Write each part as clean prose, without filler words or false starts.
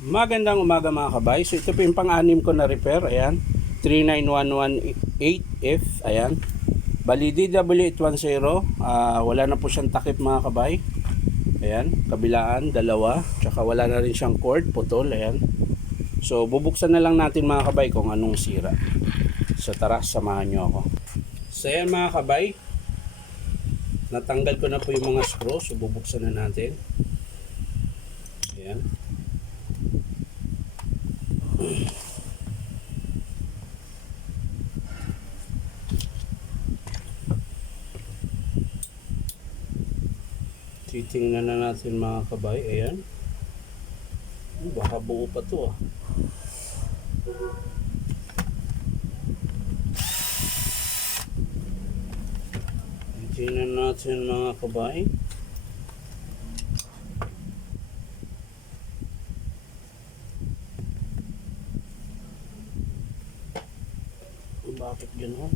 Magandang umaga mga kabay. So ito po yung pang-anim ko na repair. Ayan. 39118F. Ayan. Bali DW810. Wala na po siyang takip mga kabay. Ayan. Kabilaan, dalawa. Tsaka wala na rin siyang cord. Putol. Ayan. So bubuksan na lang natin mga kabay kung anong sira. So tara, samahan nyo ako. So ayan mga kabay. Natanggal ko na po yung mga screw. So bubuksan na natin. Ayan. Titingnan na natin mga kabay. Ayan. Baka buo pa to ah. Titingnan natin mga kabay. Bakit gano'n?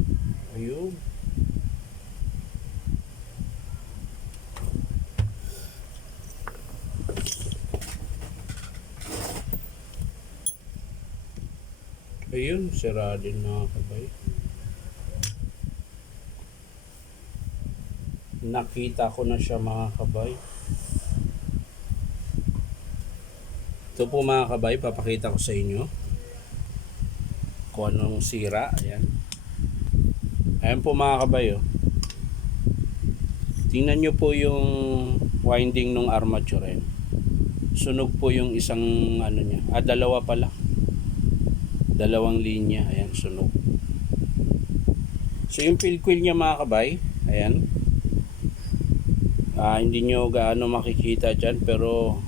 Ayun. Ayun, sira din mga kabay. Nakita ko na siya mga kabay. Ito po mga kabay, papakita ko sa inyo kung anong sira. Ayan. Ayan po mga kabay. Oh. Tingnan nyo po yung winding ng armature. Ayan. Sunog po yung isang ano niya. Dalawa pala. Dalawang linya. Ayan, sunog. So yung field coil niya mga kabay. Ayan. Hindi nyo gaano makikita dyan pero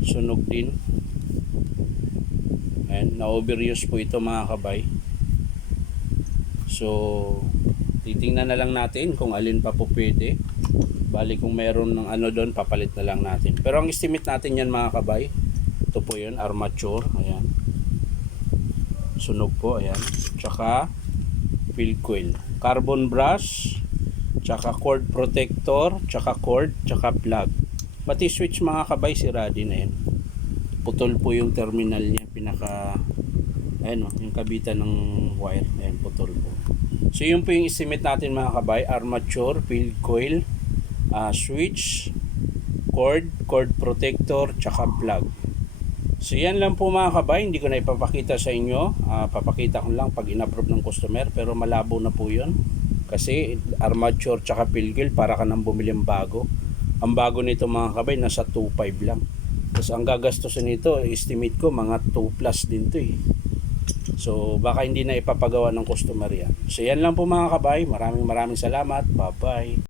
sunog din. Ayan, na-overuse po ito mga kabay. So, titingnan na lang natin kung alin pa po pwede. Bali kung meron ng ano doon, papalit na lang natin. Pero ang estimate natin yan mga kabay, ito po yun, armature. Ayan. Sunog po, ayan. Tsaka, field coil. Carbon brush, tsaka cord protector, tsaka cord, tsaka plug. Pati switch mga kabay, sira din na yan. Putol po yung terminal niya, pinaka ayan o, yung kabitan ng wire, ayan, putol po. So yun po yung estimate natin mga kabay, armature, field coil, switch, cord protector, tsaka plug. So yan lang po mga kabay, hindi ko na ipapakita sa inyo, papakita ko lang pag in-approve ng customer, pero malabo na po yun kasi armature tsaka field coil para ka nang bumili ng bago. Ang bago nito mga kabay nasa 2.5 lang. Tapos ang gagastusin nito, estimate ko mga 2 plus din to eh. So baka hindi na ipapagawa ng customer yan. So yan lang po mga kabay. Maraming salamat. Bye bye.